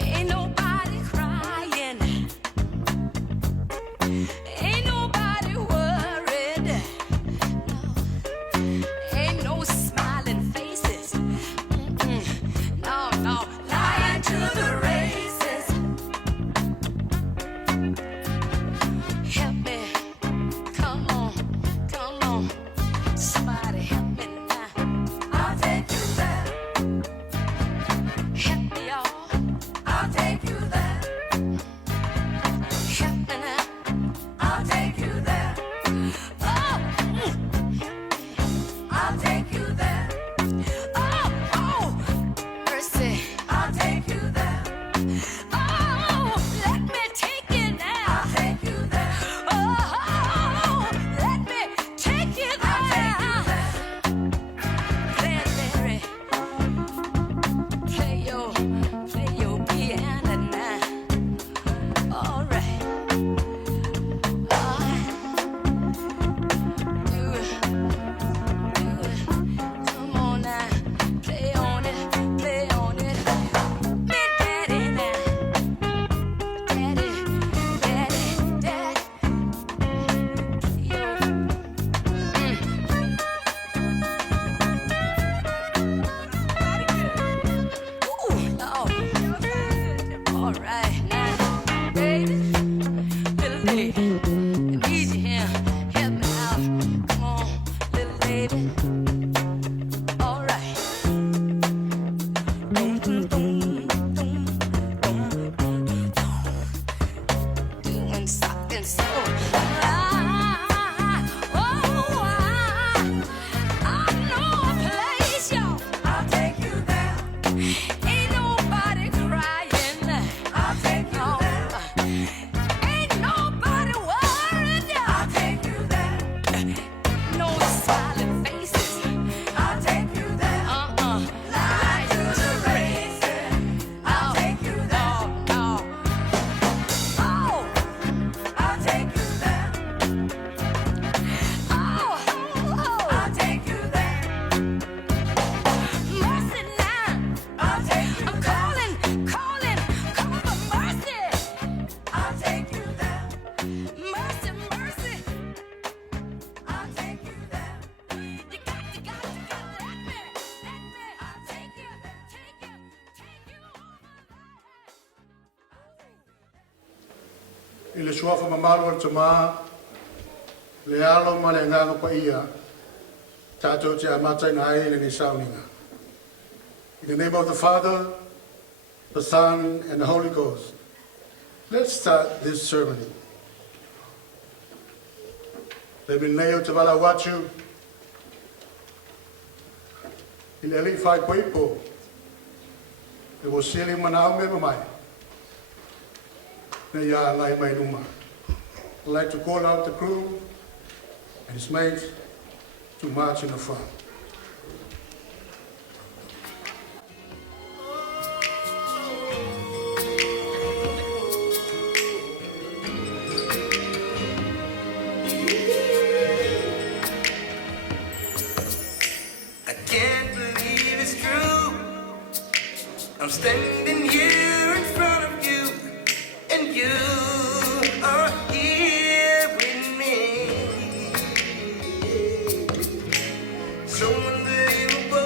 Ain't nobody crying. Ain't nobody worried. No. Ain't no smiling faces. No, no. Lying to the races. Help me. Come on. Come on. Somebody help me now. I'll take you there. Help me, y'all. I'll take you there. Help me now. I'll take you there. Oh, I'll take you there. Oh, oh, mercy. I'll take you there. Oh, let me take you there. I'll take you there. Oh, let me take you there. I'll take you there. Cranberry, play your piano now. All right. Do it. Come on now. Play on it. Me daddy now. Daddy. Yo. Ooh, Lord. All right now, baby. Little lady, I need you here. Help me out. Come on, little lady. All right. Doom, doom, doom, doom, doom, doom, doom. Doing something so. I know a place, y'all. I'll take you there. Ain't nobody crying. I'll take you there. Ain't nobody worried. I'll take you there. No smiling faces. I'll take you there. Lie to the races. I'll take you there. No. Oh, I'll take you there. Oh, I'll take you there. Mercy now. I'll take you there. I'm calling for mercy. I'll take you there. Mercy. I'll take you there. You got to let me. I'll take you over there. Il suo fa mamalo al tama le alo male nga pa ia tato te amata nai le ni sauninga. In the name of the Father, the Son, and the Holy Ghost, let's start this ceremony. Le bineo te vala wachu il eli fai poipo e wo sili manau me mai. I'd like to call out the crew and his mates to march in the front. I can't believe it's true. I'm standing here in front of you, and you are here with me. So unbelievable.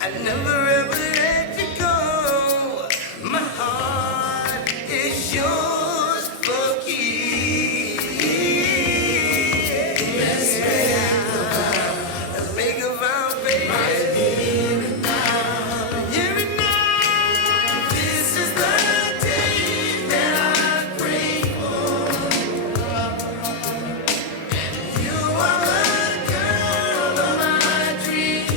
I never ever let you go. My heart is yours for keys. Let's make a vow, baby. Every night, this is the day that I pray for. You are the girl of my dreams.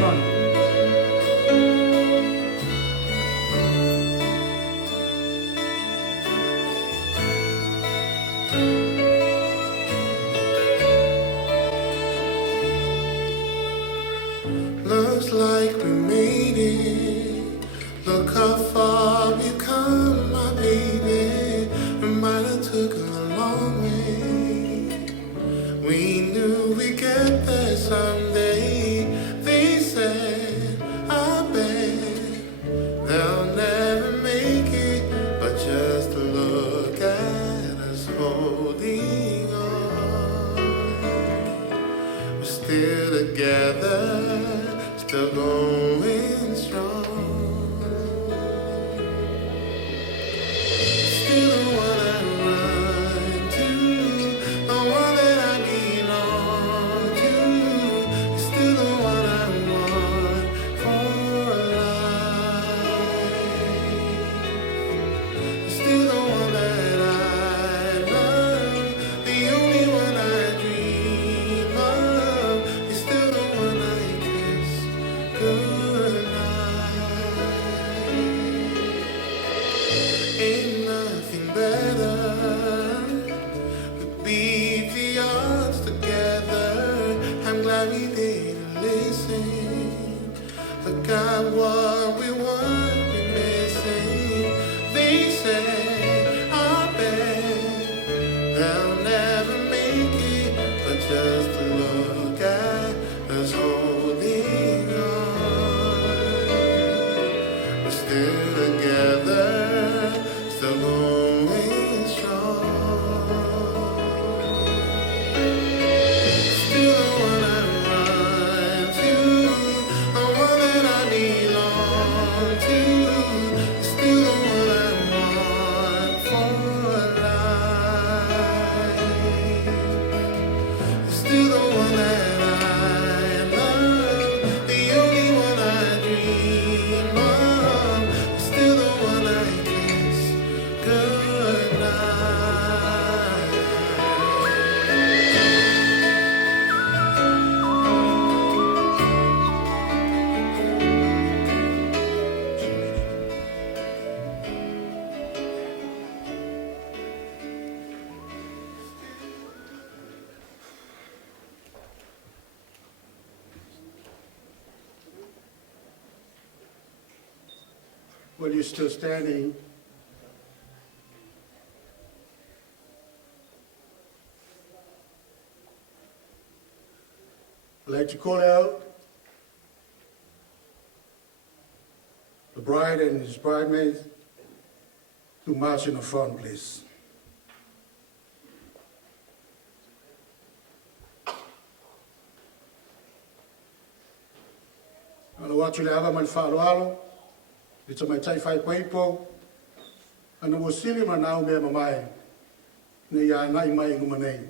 front. Looks like we made it. Look how far we've come, my baby. We might have took a long way. We knew we'd get there someday. They said, I bet they'll never make it. But just look at us holding on. We're still together, still going strong. Still the one I run to, the one that I belong to. Still the one I want for life. Still the one that I love, the only one I dream of. Is still the one I kiss goodnight. Ain't nothing better. We beat the odds together. I'm glad we didn't listen. Look at what we want, we missing. They said, I bet they'll never make it. But just look at us holding on. We're still together, still going strong. Still the one I run to, the one that I belong to. Still the one I want for life. Still the one that I love, the only one I dream of. Still the one I kiss goodnight. While you're still standing, I'd like to call out the bride and his bridesmaids to march in the front, please. Ano watu le aga man whaaloalo, ita mai tai whai paipo, ana wasili manau mea mamae, ne ia nai mai ngumanei.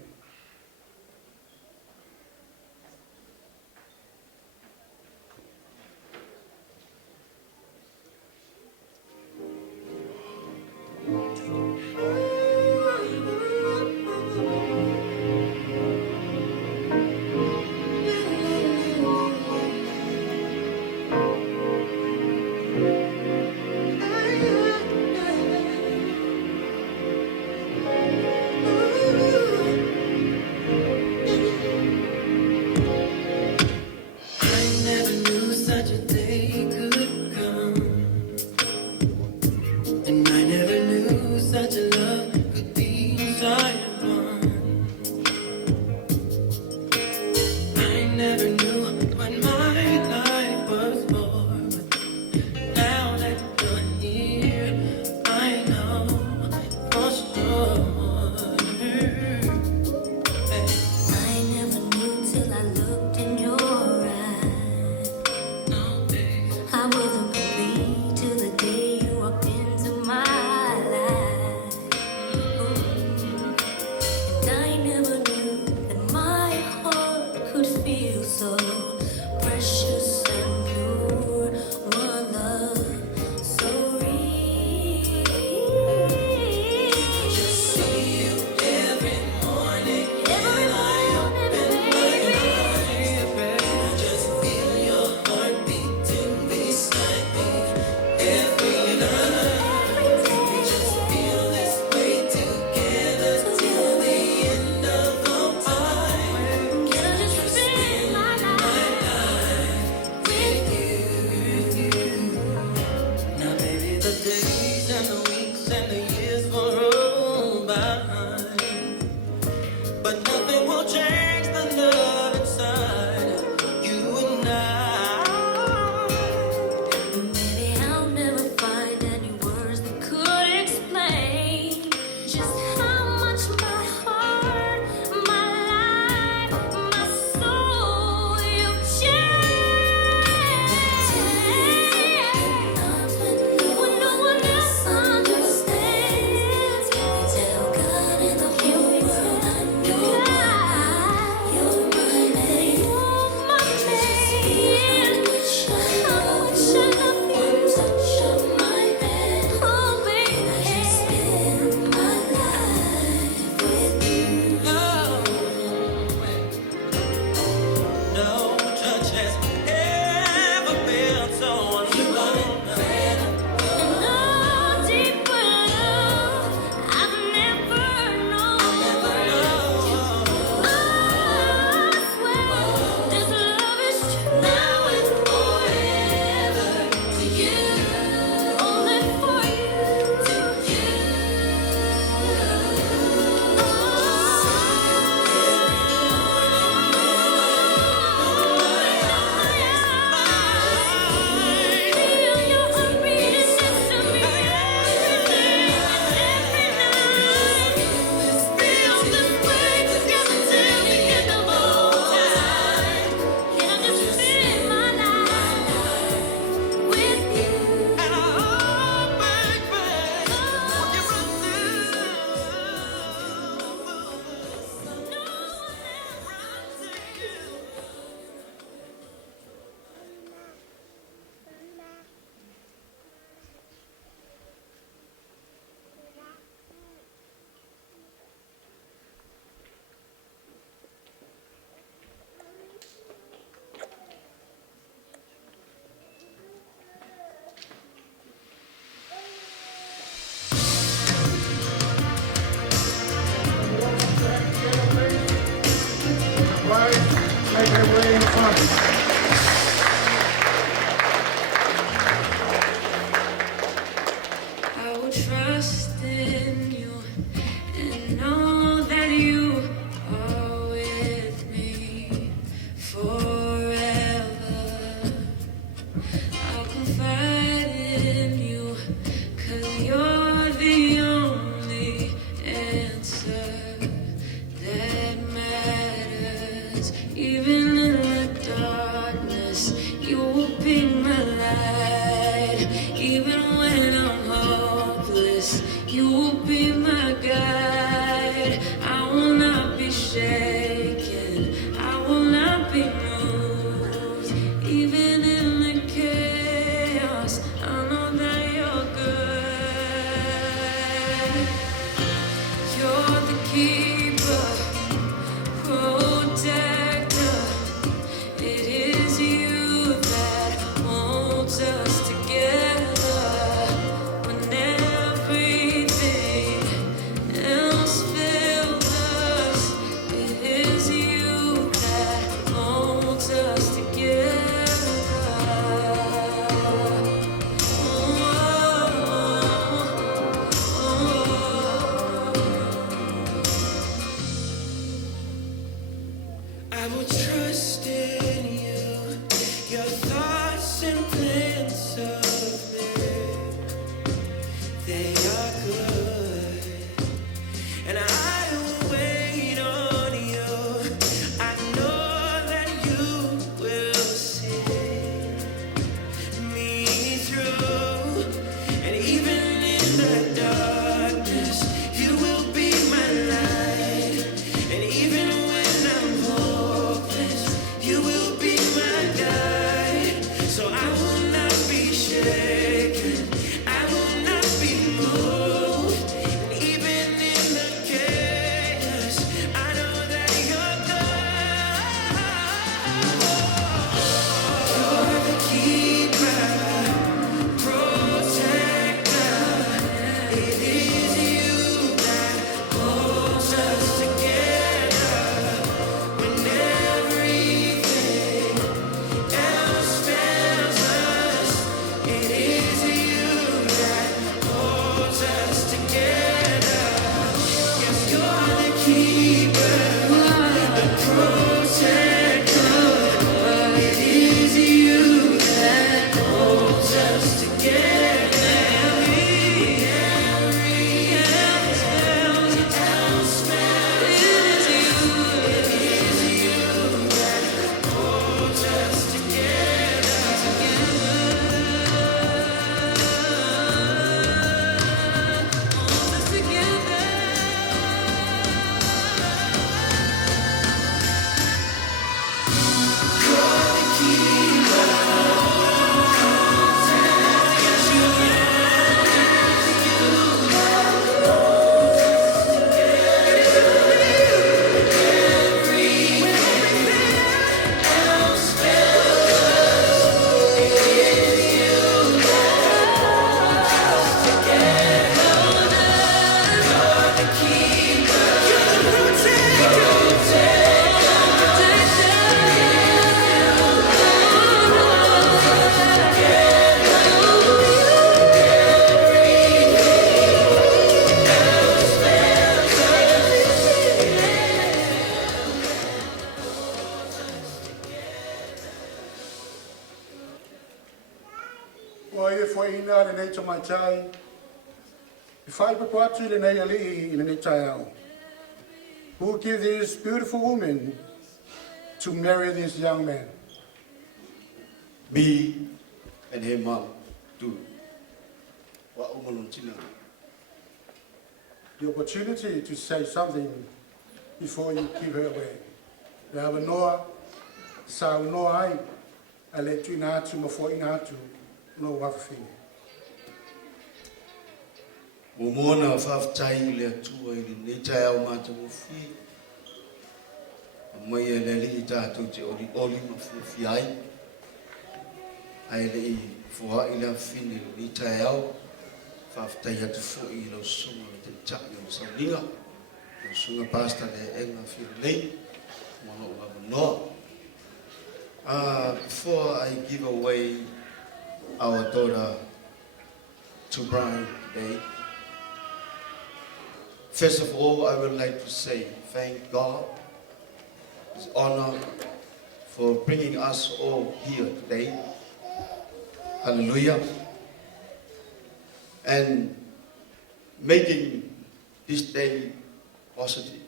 You'll be my light, even when I'm hopeless. You'll be my guide. I will not be shaken. I will not be moved. Even in the chaos, I know that you're good. You're the keeper, protector. It is you that holds us together when everything else fails us. It is you that holds us together. I will trust in you, your thoughts and plans of me, they are good, and I will wait on you. I know that you will see me through, and even in the darkness, you will be my light, and even when I'm hopeless, you will be my guide. So I will not be shaken, I will not be moved, and even in the chaos, I know that you're good. You're the keeper, protector. It is you that holds us together when everything else fails us. It is you that holds us together. Yes, you're the keeper, the protector. It is you that holds us together. Every else fails. It is you that holds us together. Holds us together. You're the keeper. Yes, you Oe whaina le nei tamaitai. I whai pakwatu le nei ali'i le nei tai au. Who will give this beautiful woman to marry this young man? Me and him mom do wa umaluntina. The opportunity to say something before you give her away. Le hawa noa, sa noa ai, a le tui nātu ma fo ina atu, no wawhine. Mo mona whaftai le atua i le netai au mata mo fi. Mai e le li tātou te oli ma fufi ai. Ai le i fua i le fine le netai au. Whaftai atu fo i lo sunga te tai o saulinga. Lo sunga pasta le enga fi lei. Mono ua no. Before I give away our daughter to Brian today, first of all, I would like to say thank God. It's an honor for bringing us all here today. Hallelujah. And making this day positive.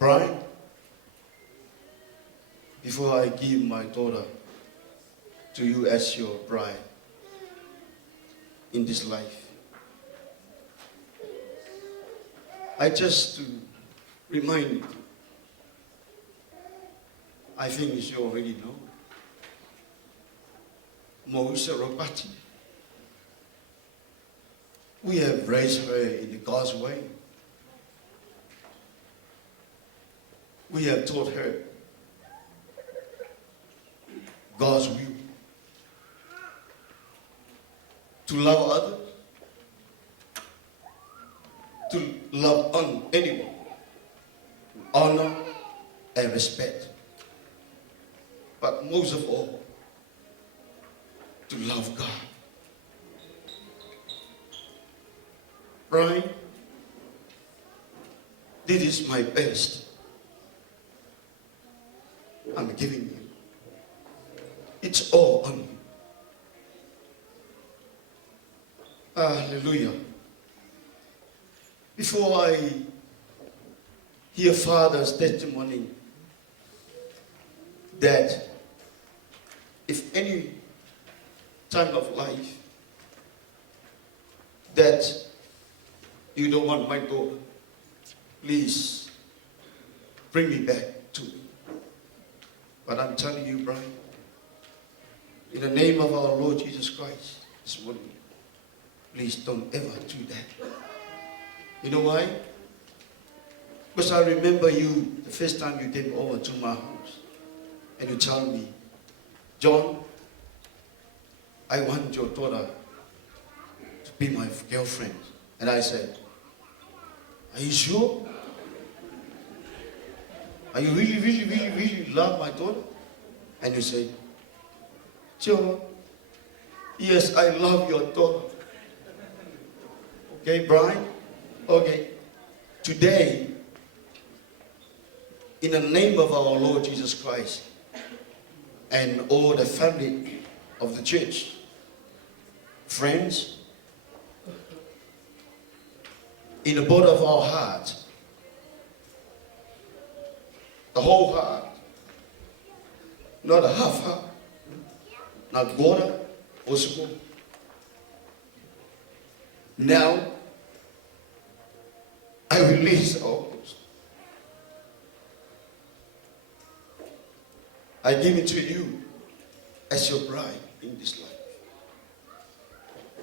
Brian, before I give my daughter to you as your bride in this life, I just to remind you, I think you already know, Moesha Ropati. We have raised her in the God's way. We have taught her God's will, to love others, to love on anyone, honor and respect, but most of all, to love God. Brian, this is my best I'm giving you. It's all on you. Hallelujah. Before I hear Father's testimony that if any time of life that you don't want my daughter, please bring me back to me. But I'm telling you, Brian, in the name of our Lord Jesus Christ, this morning, please don't ever do that. You know why? Because I remember you, the first time you came over to my house, and you tell me, John, I want your daughter to be my girlfriend. And I said, are you sure? Are you really love my daughter? And you say, John, yes, I love your daughter. Okay, Brian? Okay. Today, in the name of our Lord Jesus Christ and all the family of the church, friends, in the bottom of our heart, the whole heart, not a half heart, not quarter or spoon. Now, I release all those. I give it to you as your bride in this life.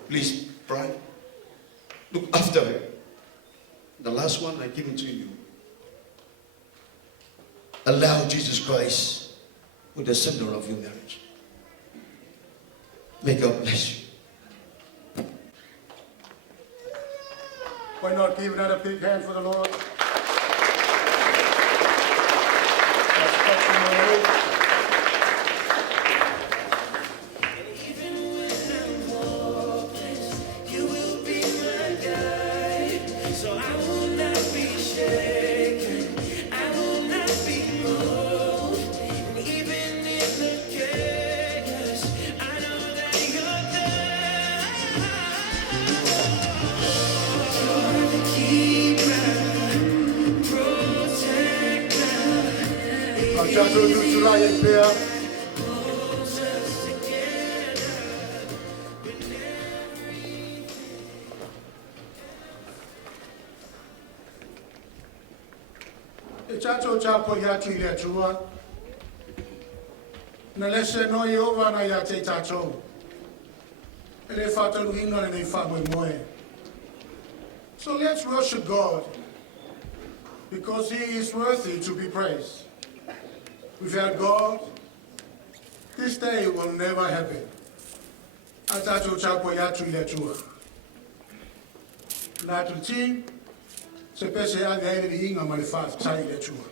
Please, Brian, look after her. The last one I give it to you. Allow Jesus Christ with the center of your marriage. May God bless you. Why not give another big hand for the Lord? Let's touch him on the way. Chato du July and Bear. Chato Chapo Yati Letua. Nalese no Yova na Yate Tato. Ele Fata Luino and Efa Moimoi. So let's worship God because He is worthy to be praised. Without God, this day will never happen. Atato chapo yatu letua. Latu team, se pese a gaire di inga malifat chai letua.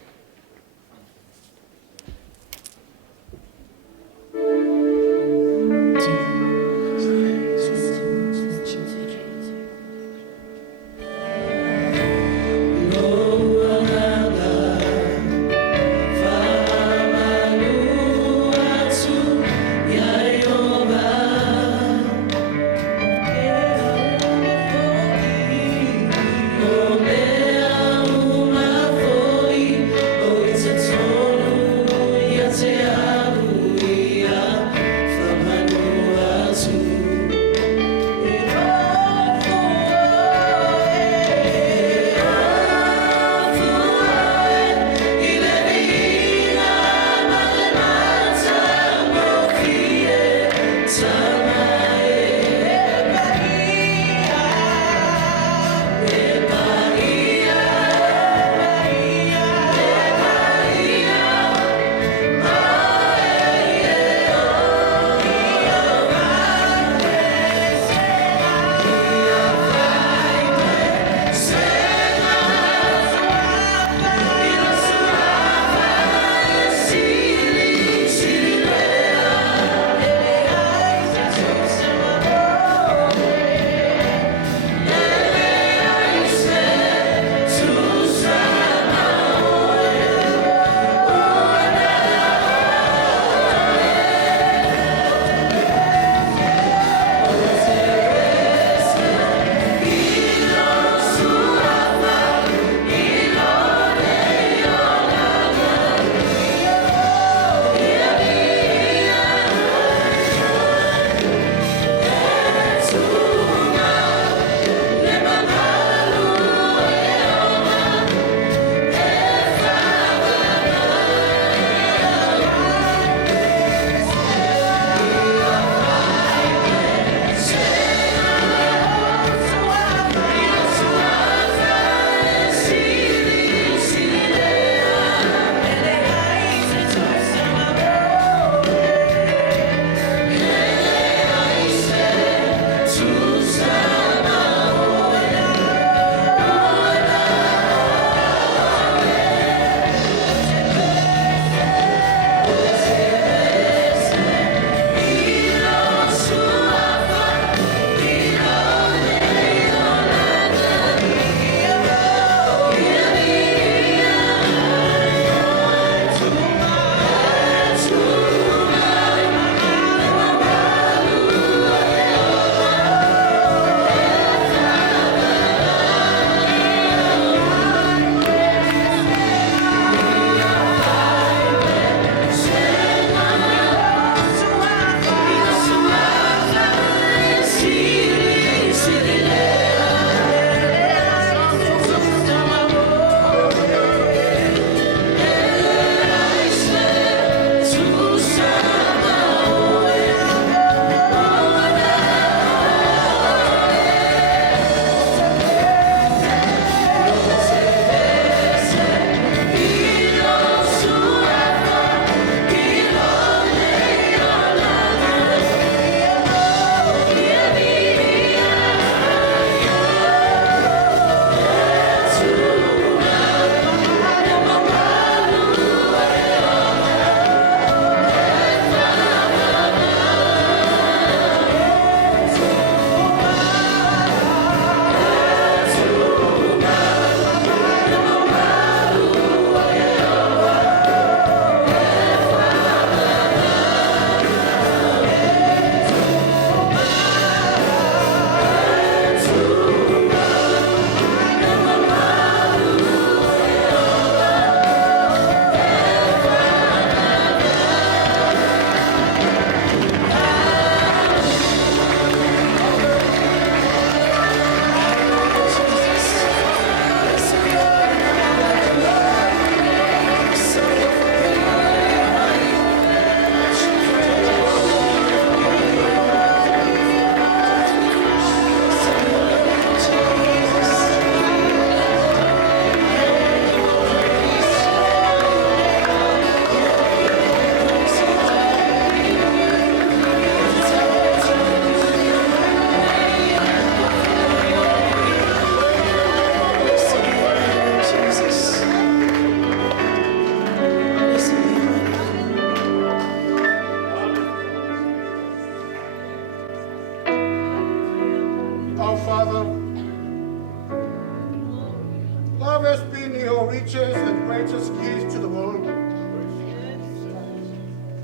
precious gift to the world.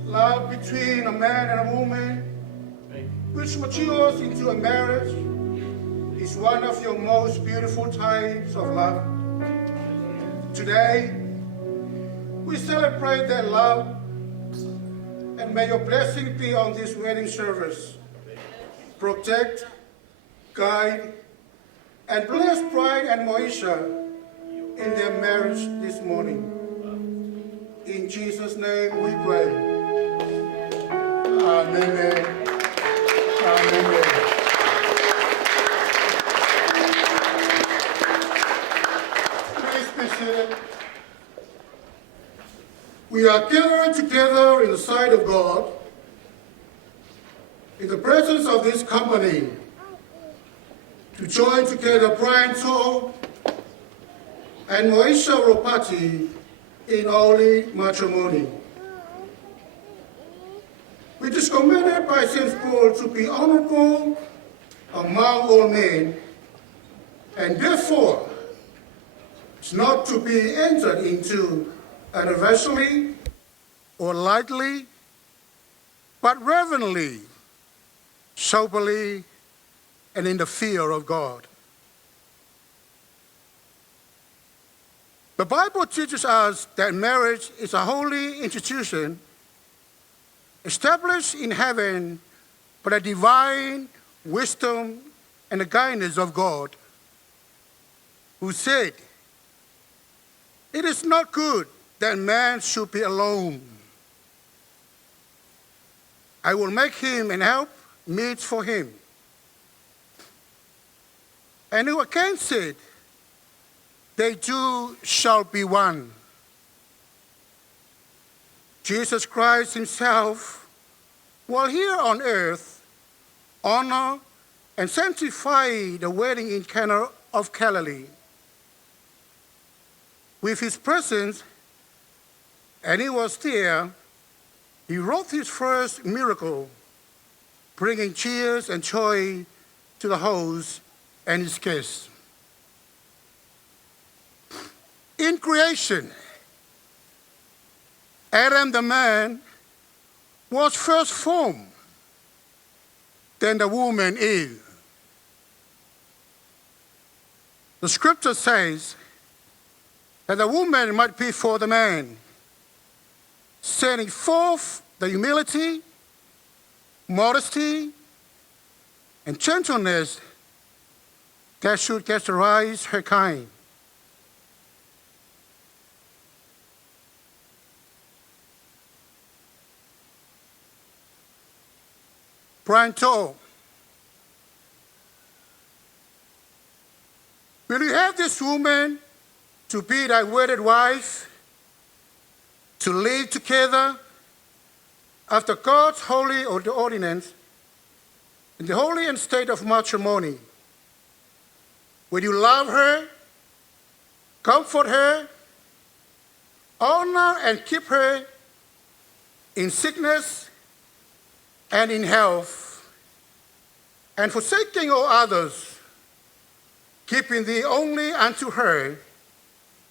Love between a man and a woman, which matures into a marriage, is one of your most beautiful types of love. Today, we celebrate that love, and may your blessing be on this wedding service. Protect, guide, and bless bride and Moesha in their marriage this morning. In Jesus' name we pray. Amen. Amen. Please be seated. We are gathered together in the sight of God, in the presence of this company, to join together Brian Toll and Moesha Ropati in holy matrimony. Which is commended by St. Paul to be honorable among all men, and therefore is not to be entered into universally or lightly, but reverently, soberly, and in the fear of God. The Bible teaches us that marriage is a holy institution established in heaven by the divine wisdom and the guidance of God, who said, "It is not good that man should be alone. I will make him an help meet for him." And who again said, "They two shall be one." Jesus Christ himself, while here on earth, honored and sanctified the wedding in Cana of Galilee. With his presence, and he was there, he wrought his first miracle, bringing cheers and joy to the host and his guests. In creation, Adam the man was first formed, then the woman Eve. The scripture says that the woman might be for the man, setting forth the humility, modesty, and gentleness that should characterize her kind. Brian Toll, will you have this woman to be thy wedded wife, to live together after God's holy ordinance in the holy and state of matrimony? Will you love her, comfort her, honor and keep her in sickness and in health, and forsaking all others, keeping thee only unto her,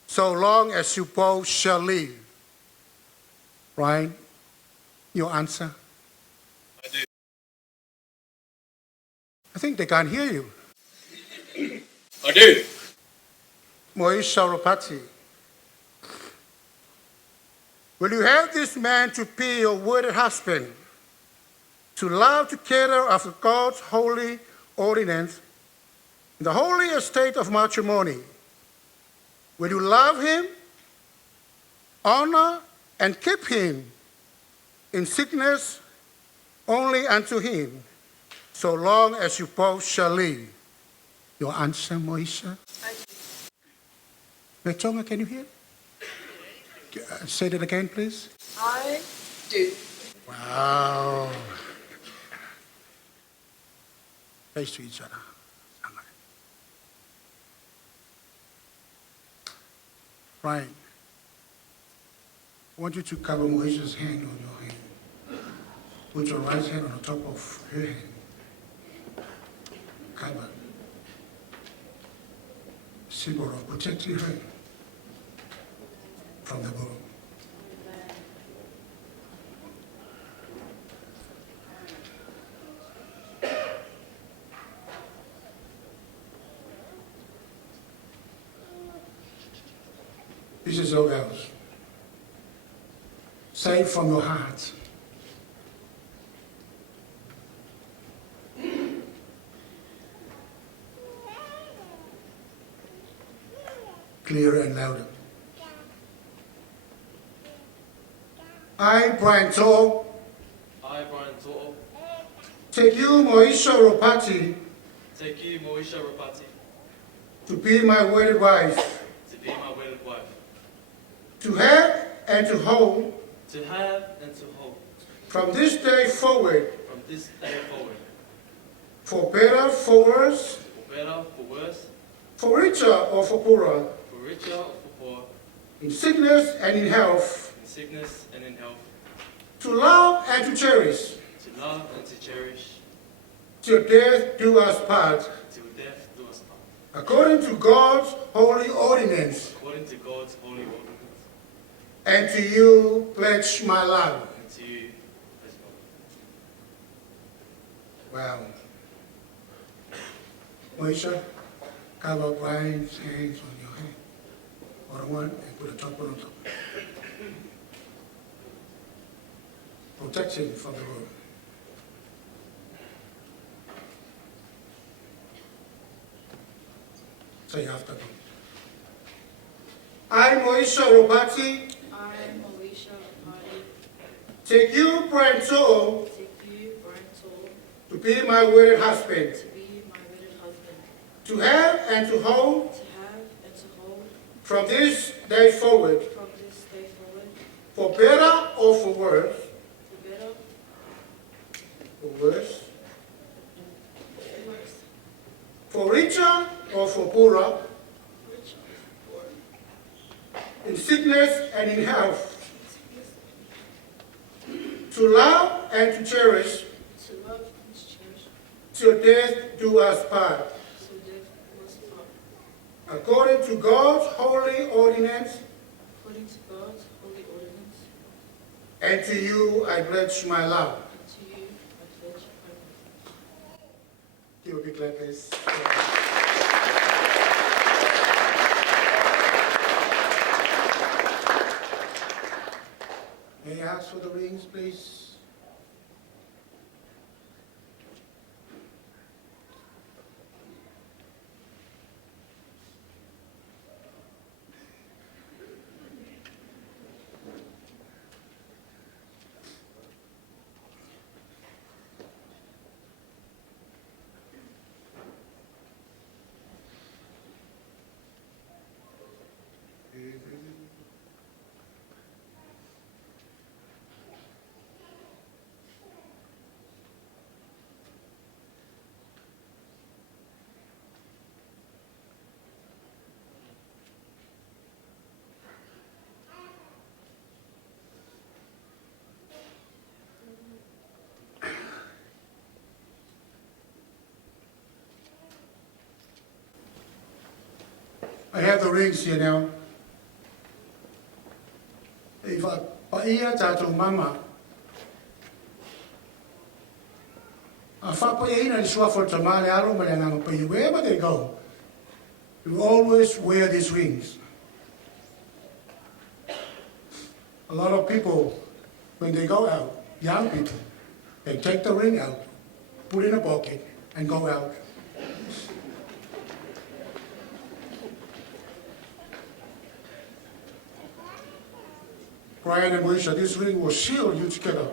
so long as you both shall live? Ryan, your answer? I do. I think they can't hear you. I do. Moesha Ropati, will you have this man to be your wedded husband, to love together after God's holy ordinance in the holy estate of matrimony? Will you love him, honor, and keep him in sickness only unto him, so long as you both shall live? Your answer, Moesha? I do. Metonga, can you hear? Say that again, please. I do. Wow. Face to each other. Right. I want you to cover Moesha's hand on your hand. Put your right hand on the top of her hand. Cover. Symbol of protecting her from the womb. This is your girls. Say it from your heart. Clearer and louder. I, Brian To'o, I, Brian To'o, take you, Moisha Ropati, take you, Moisha Ropati, to be my wedded wife, to be my wedded wife, to have and to hold, to have and to hold, from this day forward, from this day forward, for better, for worse, for better, for worse, for richer or for poorer, for richer or for poor, in sickness and in health, in sickness and in health, to love and to cherish, to love and to cherish, till death do us part, till death do us part, according to God's holy ordinance, according to God's holy ordinance, and to you pledge my love. and to you as well. Wow. Moisha, cover Brian's hands on your hand. Or one, and put a top one on top. Protection from the road. Say after me. I, Moisha Ropati, I, Moesha Ropati, take you, Brian To'o, take you, Brian To'o, to be my wedded husband, to be my wedded husband, to have and to hold, to have and to hold, from this day forward, from this day forward, for better or for worse, for better, for worse, for worse, for richer or for poorer, richer, in sickness and in health, to love and to cherish, to love and to cherish, till death do us part, so death was part, according to God's holy ordinance, according to God's holy ordinance, and to you I pledge my love. and to you I pledge my love. Give a big clap, please. May I ask for the rings, please? I have the rings here now. If I paia tatou mama, a whapaia na sua for tamale aro malanga paia, wherever they go, you always wear these rings. A lot of people, when they go out, young people, they take the ring out, put it in a pocket, and go out. Brian and Moisha, this ring will shield you together.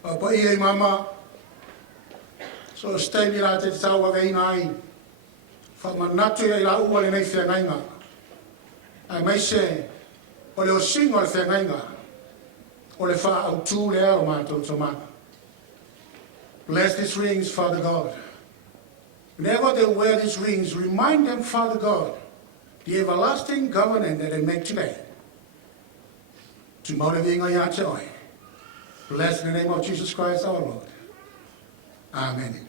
Pa ia mama, so stay ni la te tawa gai nai. Fa manatu ia la ua le nei whengainga. Ai mai se, o le o singo le whengainga, o le wha au tū le ao mātou tamana. Bless these rings, Father God. Whenever they wear these rings, remind them, Father God, the everlasting covenant that they make today. To motivate your joy. Bless in the name of Jesus Christ our Lord. Amen.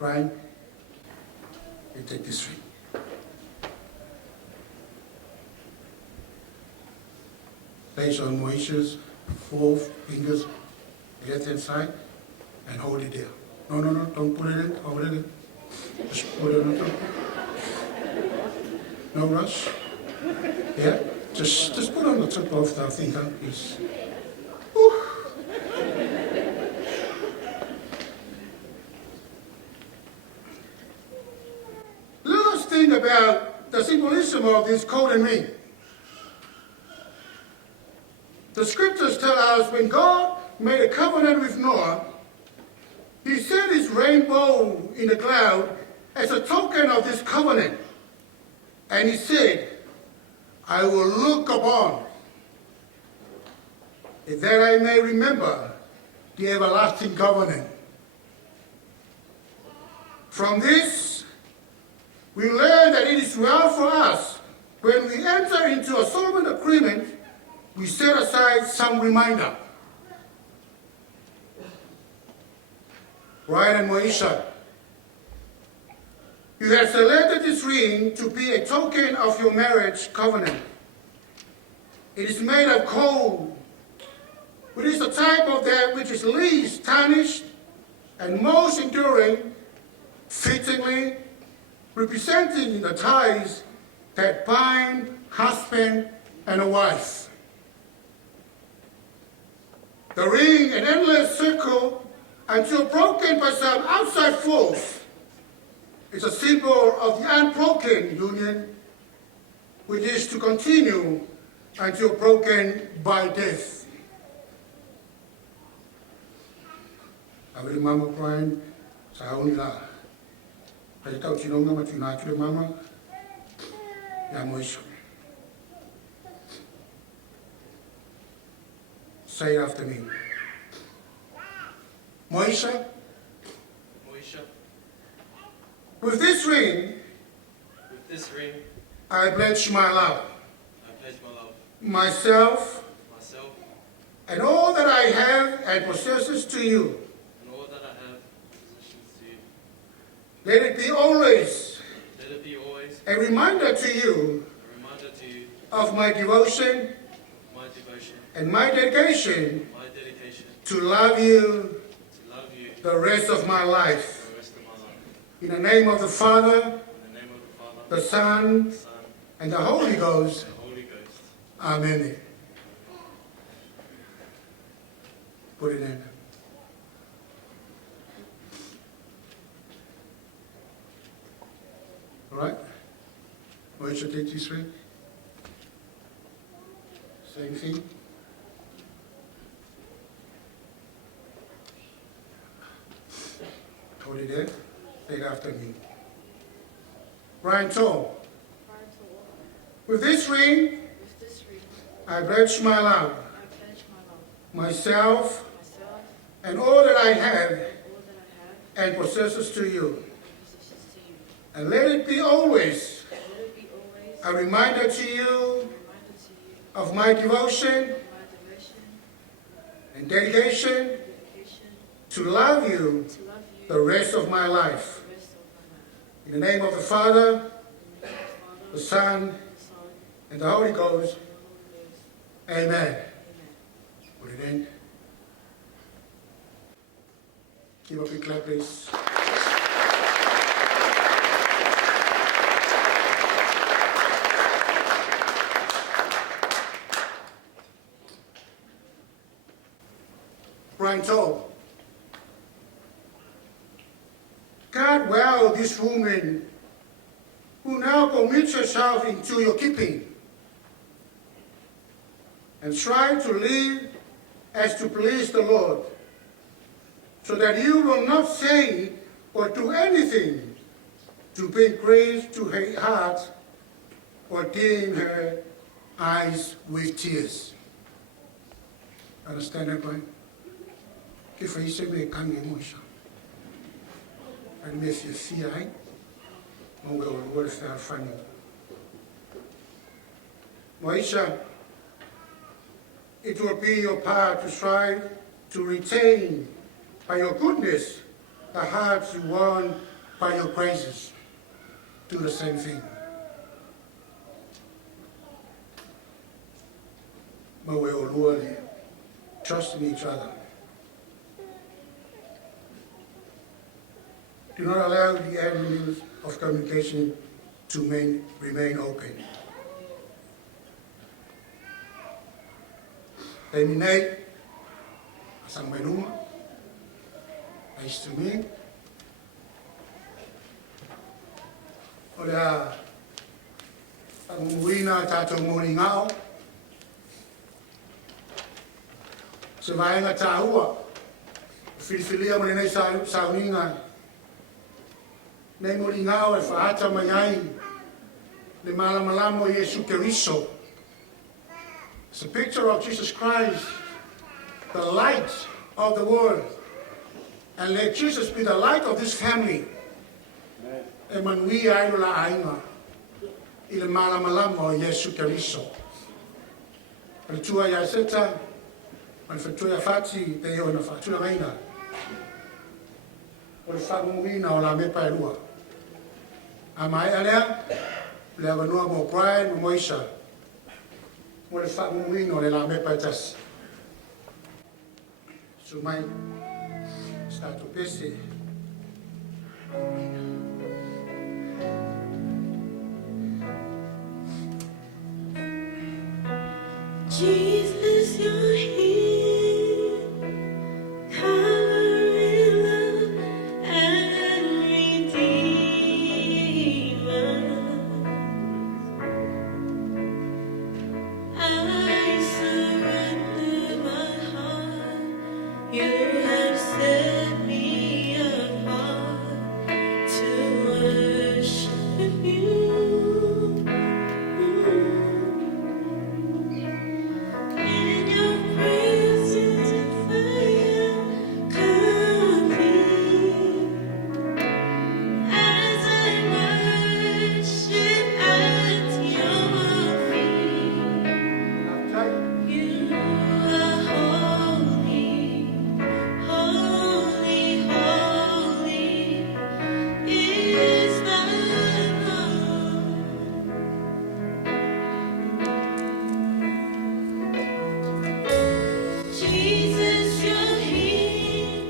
Brian, you take this ring. Place on Moesha's 4 fingers, left hand side, and hold it there. No, don't put it in, hold it in. Just put it on top. No rush. Yeah, just put on the top of the finger, please. Whew. Let us think about the symbolism of this golden ring. The scriptures tell us when God made a covenant with Noah, he set his rainbow in the cloud as a token of this covenant. And he said, I will look upon, that I may remember the everlasting covenant. From this, we learn that it is well for us when we enter into a solemn agreement, we set aside some reminder. Brian and Moesha, you have selected this ring to be a token of your marriage covenant. It is made of gold, which is the type of that which is least tarnished and most enduring, fittingly representing the ties that bind husband and a wife. The ring, an endless circle, until broken by some outside force, is a symbol of the unbroken union, which is to continue until broken by death. Aku di mama Brian, sa unila. Kasi tau tinong na matinatu di mama, ya Moesha. Say it after me. Moesha, Moesha, with this ring, I pledge my love, myself, and all that I have and possesses to you. Let it be always a reminder to you of my devotion and my dedication to love you the rest of my life. In the name of the Father, the Son, and the Holy Ghost. Amen. Put it in. All right? Moesha, take this ring. Same thing. Hold it there. Say it after me. Brian told. With this ring, I pledge my love, myself, and all that I have and possesses to you. And let it be always a reminder to you of my devotion and dedication to love you the rest of my life. In the name of the Father, the Son, and the Holy Ghost. Amen. Put it in. Give a big clap, please. Brian told, guard well this woman who now commits herself into your keeping, and try to live as to please the Lord, so that you will not say or do anything to bring grace to her heart or dim her eyes with tears. Understand that, Brian? Give her me come emotion. And if you see I will start funny. Moesha, it will be your part to try to retain by your goodness the hearts you won by your praises. Do the same thing. we o lua le. Trust in each other. Do not allow the avenues of communication to remain open. Terminate asang menuma. Nice to me. Olha, ang umuwina tato mori ngao. Se vai nga tahua. Filifilia mo nei sauninga. Nei mori ngao e faata mayai. Le malamalamo Yesu Keriso. It's a picture of Jesus Christ, the light of the world. And let Jesus be the light of this family. E manui ai la ainga. I le malamalamo Yesu Keriso. Le tua ia seta. Man fatua fati te eo na fatua ngaina. O le whakumumina o la mepa e rua. A mai alea, le awanua mo Brian mo Moisha. Mo le whakumumina o le la mepa e tasi. So mai, start to pese. Jesus, you're here, cover in love and redeemer. I surrender my heart. You have set me apart to worship you. In your presence I am complete as I worship at your feet. You are holy, holy, holy is the Lord. Jesus, you're here,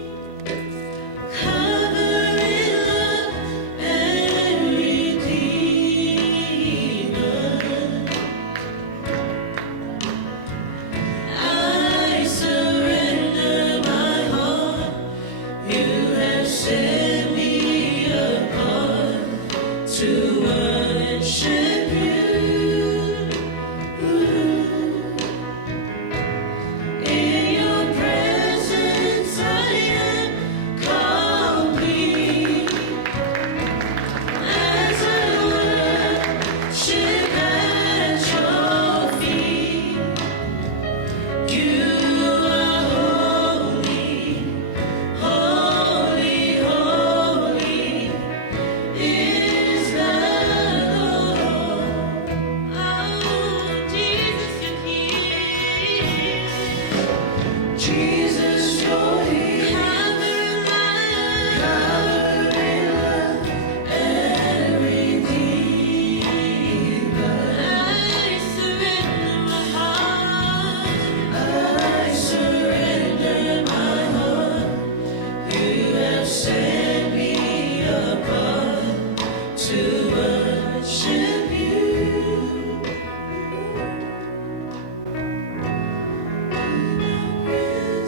cover in love and redeemer. I surrender my heart. You have set me apart to worship you. In your presence I am complete as I worship at your feet. You are holy, holy, holy is the Lord. Oh, Jesus, you're here. Jesus, you're here. Cover in love and redeemer. I surrender my heart. I surrender my heart. You have set me apart to worship you.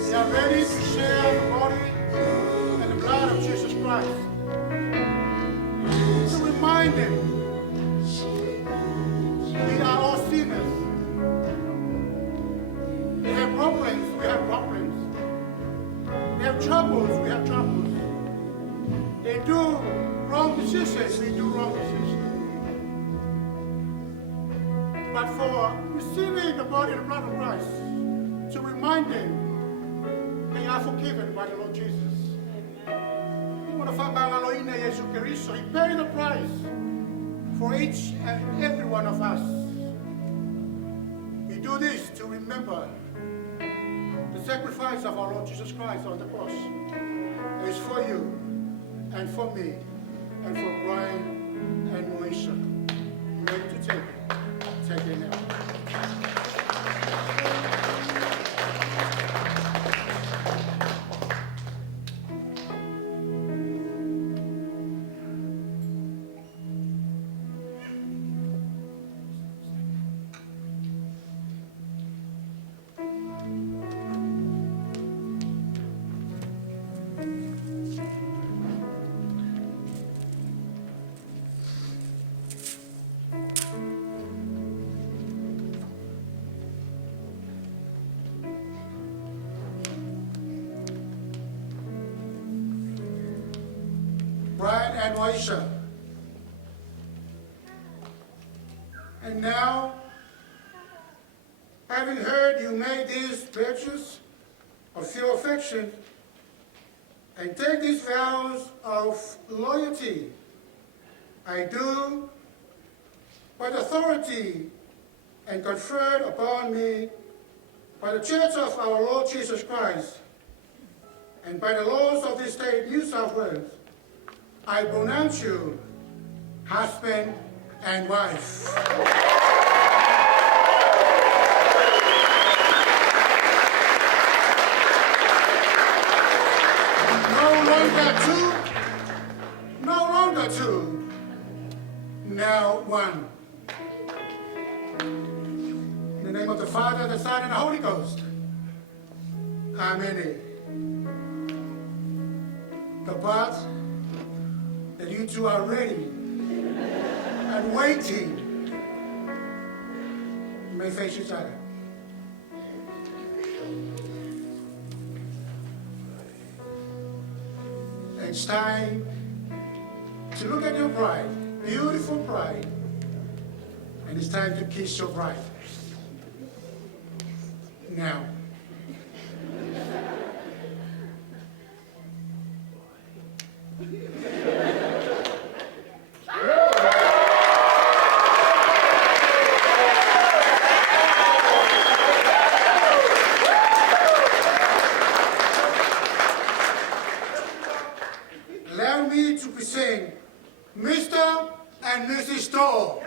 We are ready to share the body and the blood of Jesus Christ. To remind him we are all sinners. We have problems, we have problems. We have troubles, we have troubles. They do wrong decisions, we do wrong decisions. But for receiving the body and the blood of Christ, to remind them they are forgiven by the Lord Jesus. Yesu Keriso, he paid the price for each and every one of us. We do this to remember the sacrifice of our Lord Jesus Christ on the cross. It is for you and for me and for Brian and Moesha. Ready to take it. Take it now. Moesha. And now, having heard you made these pledges of your affection and take these vows of loyalty, I do, by the authority and conferred upon me by the Church of our Lord Jesus Christ and by the laws of this state, New South Wales, I pronounce you husband and wife. No longer two, now one. In the name of the Father, the Son, and the Holy Ghost. Amen. The part that you two are ready and waiting, you may face each other. It's time to look at your bride, beautiful bride, and it's time to kiss your bride. Now. Allow me to present Mr. and Mrs. Stoll.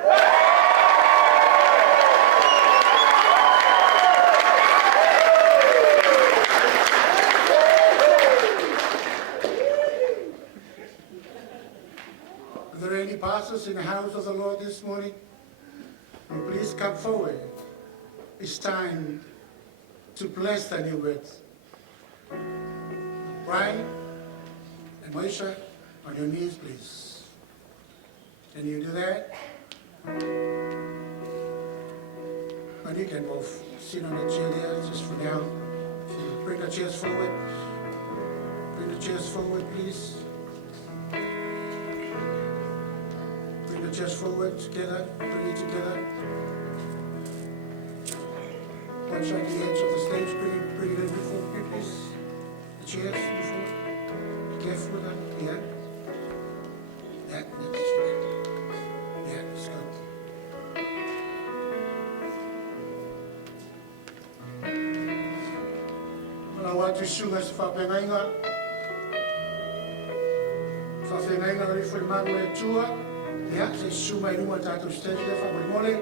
Are there any pastors in the house of the Lord this morning? And please come forward. It's time to bless the new words. Brian and Moesha, on your knees, please. Can you do that? And you can both sit on the chair there just for now. Bring the chairs forward. Bring the chairs forward, please. Bring the chairs forward together. Bring it together. Watch on the edge of the stage. Bring it in before me, please. The chairs before. Be careful with them. Yeah. That's good. Yeah, it's good. Well, I want to show us whapengainga. Whapengainga ri foi mago e tua. Ja, se suma i numa tātou stage e whamoimole.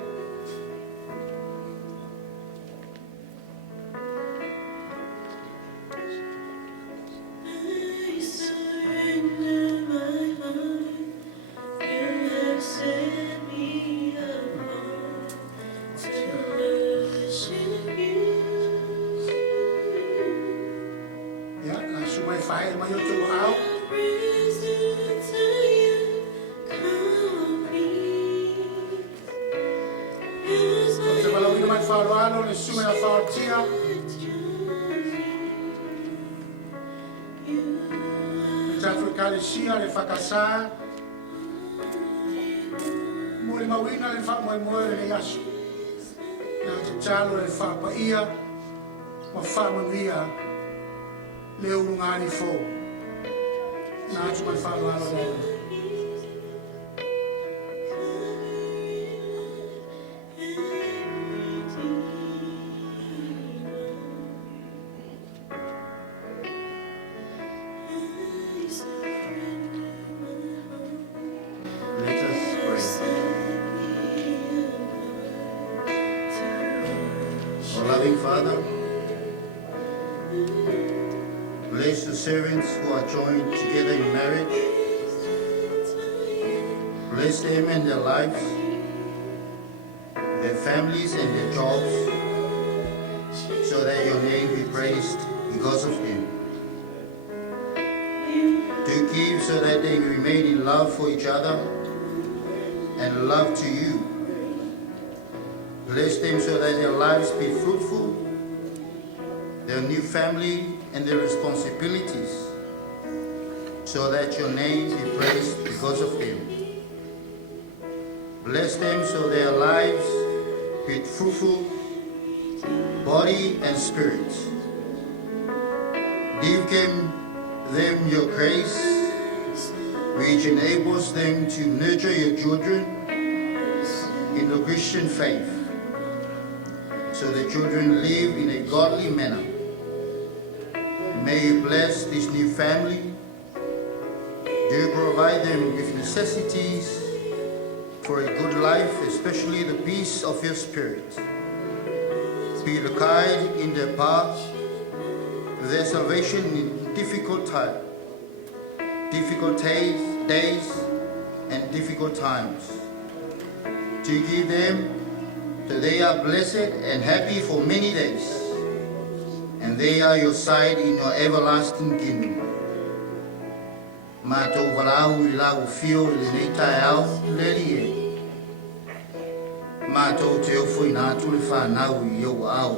Sia le whakasā, mōre mawina le Moimoi le yasu. Nā te talo le whapaia, ma whamawia le urungani fō. Nā tu mai whaloalo le. Loving Father, bless the servants who are joined together in marriage. Bless them and their lives, their families and their jobs, so that your name be praised because of them. Do give so that they remain in love for each other and love to you. Bless them so that their lives be fruitful, their new family and their responsibilities, so that your name be praised because of them. Bless them so their lives be fruitful, body and spirit. Give them your grace, which enables them to nurture your children in the Christian faith, so the children live in a godly manner. May you bless this new family. Do you provide them with necessities for a good life, especially the peace of your spirit. Be the guide in their path, their salvation in difficult days and difficult times. To give them that they are blessed and happy for many days, and they are your side in your everlasting kingdom. Mātou walau I lau fio I nei tae au leri e. Mātou te ofo I nātu le whanau I au au.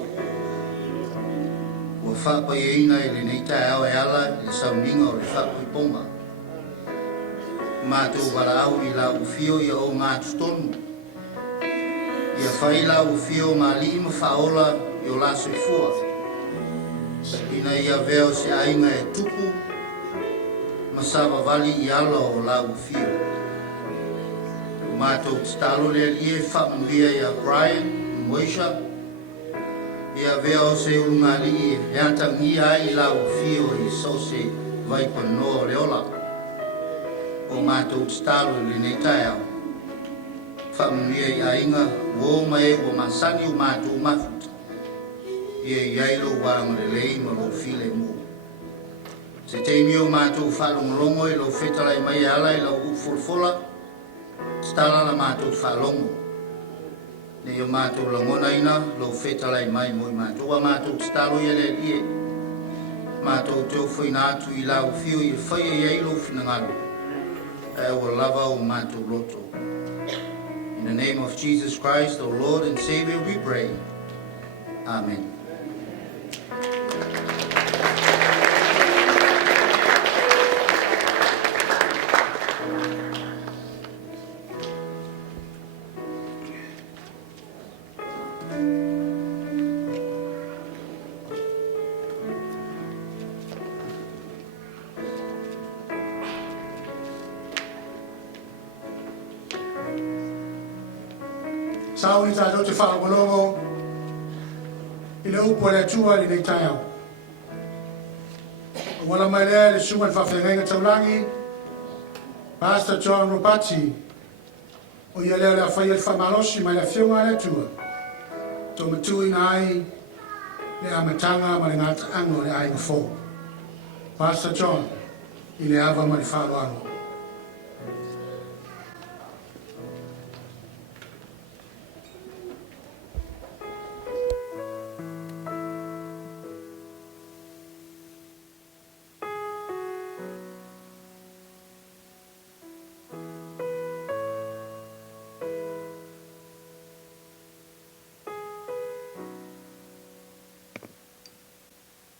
Ua whapa I eina I nei tae au e ala I le sauninga o le whapa I ponga. Mātou walau I lau fio I au mātu tonu. Ia whai lau fio mā li ma whaola I o la se fua. Ina ia veo se ainga e tupu. Masava vali I ala o lau fio. O mātou talo le lie whamuia I a Brian, Moesha. Ia veo se urungali E atangi ai lau fio I so se vaipa no le ola. O mātou talo le ne tae au. Whamuia I ainga Wo mai o masani o mātou mafuta. Ia iailo wang le lei ma lo file mo. Se teimi o mātou whalongolongo I lo whetala I mai ala I lau ufulfola, stala la mātou whalongo. Ne o mātou langona ina lo whetala I mai mo I mātou a mātou stalo I le lie. Mātou teo whaina atu I lau fio I whaia I eilo whinangalo. E o lava o mātou loto. In the name of Jesus Christ, our Lord and Savior, we pray. Amen. Sao ni tātou te whakakolongo I le upo le atua I nei tae au. Wala mai lea le sunga le whawhenga taulangi, Pastor John Ropati, o ia lea le whaia le whamalosi mai le whionga le atua. Tō matui na ai le amatanga ma le ngata ango le ainga fō. Pastor John, I le ava ma le whaloango.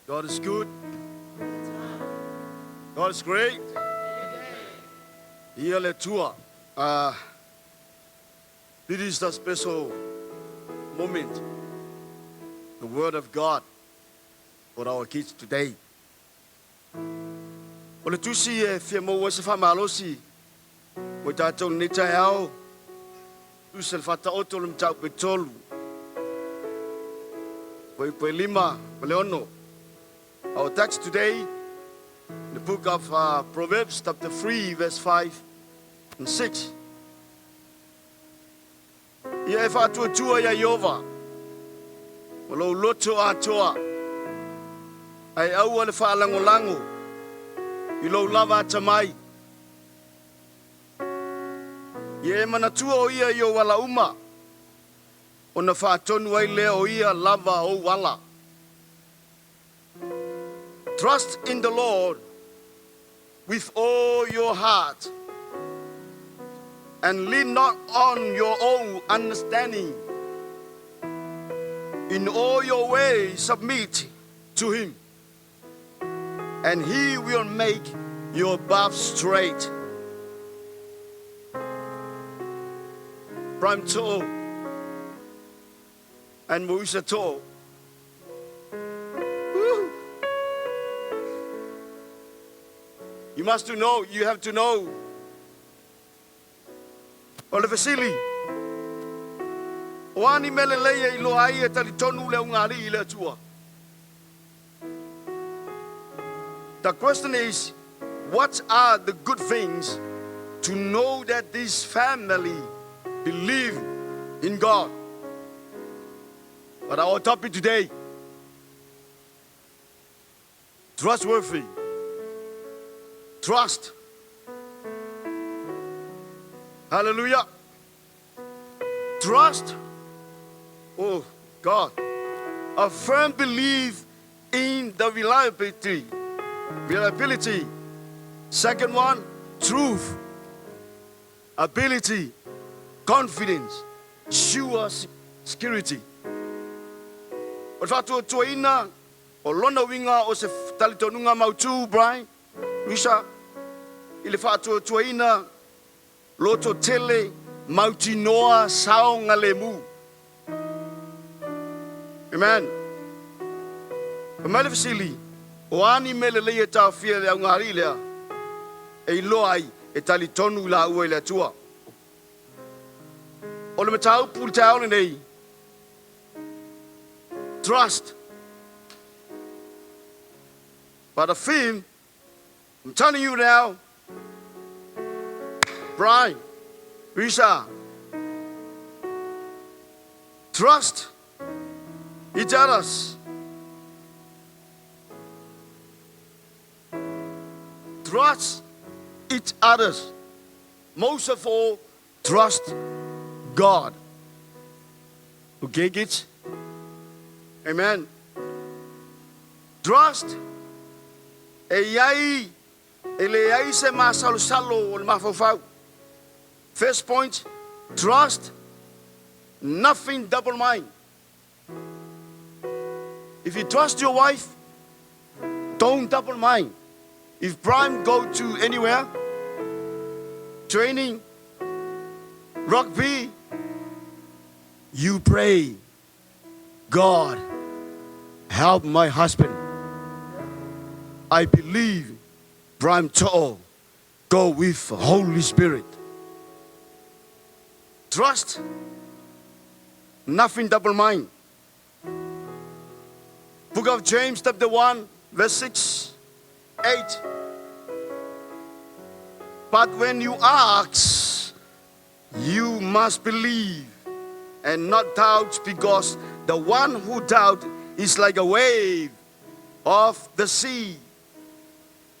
God is good. God is great. Here le tua. This is the special moment. The word of God for our kids today. O le tusi e fia mo wa se fa malosi. O tatou ni tai au. Tu se fata oto le mtau petolu. Poi lima, leono. Our text today, in the book of Proverbs, chapter 3, verse 5 and 6. Ia e whātua ia Iova, walau loto atoa, ai aua le whaalangolango, I lau lava atamai. Ia e manatua o ia I o wala uma, o na whaatonu ai lea o ia lava o wala. Trust in the Lord with all your heart and lean not on your own understanding. In all your ways submit to Him, and He will make your above straight. Prime toe and Moesha toe. Woo. You have to know. Ole Vasili. Wani meleleia ilo ai e talitonu le ungari ile tua. The question is, what are the good things to know that this family believe in God? But our topic today, trustworthy. Trust. Hallelujah. Trust. Oh God. A firm belief in the reliability. Second one, truth. Ability. Confidence. Sure security. O fatu tuaina o lona winga o se talitonunga mautu Brian Risha ile fatu tuaina loto tele mautinoa sao ngalemu. Amen. Malefsili o ani melele e ta fia le ngari le e loai e talitonu la ua le tua. O le matau pultau nei. Trust. But the theme, I'm telling you now, Brian, Risa, trust each other. Trust each other. Most of all, trust God. Okay, kids? Amen. Trust. Ele ai se masalo o mafofau. First point, trust. Nothing double mind. If you trust your wife, don't double mind. If Brian go to anywhere, training, rugby, you pray, God, help my husband. I believe Brian To'o go with the Holy Spirit. Trust, nothing double mind. Book of James chapter 1 verse 6, 8. But when you ask, you must believe and not doubt, because the one who doubts is like a wave of the sea.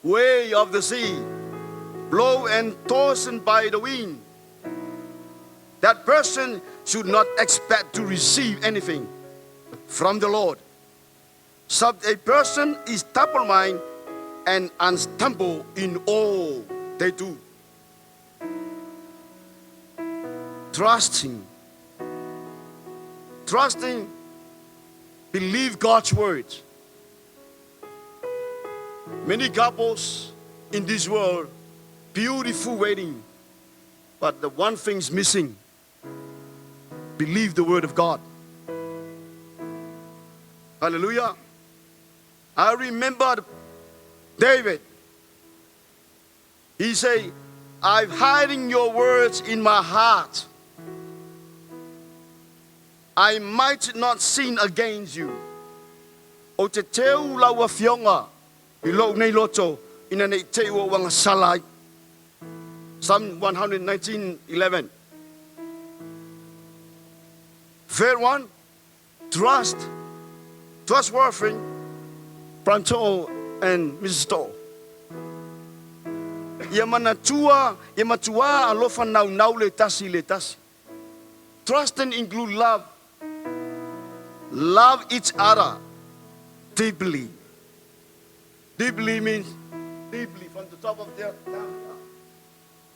Wave of the sea, blow and tossed by the wind. That person should not expect to receive anything from the Lord. So a person is double-minded and unstable in all they do. Trusting, believe God's word. Many couples in this world, beautiful wedding, but the one thing's missing. Believe the word of God. Hallelujah. I remember David. He said, I'm hiding your words in my heart. I might not sin against you. O te teu laua fionga, I lo nei loto, ina nei te o wanga salai. Psalm 119:11. Third one, trustworthy, Pranto and Mrs. Stoll. Ia matua alofa nau le tasi. Trust and include love. Love each other deeply. Deeply means deeply from the top of their down.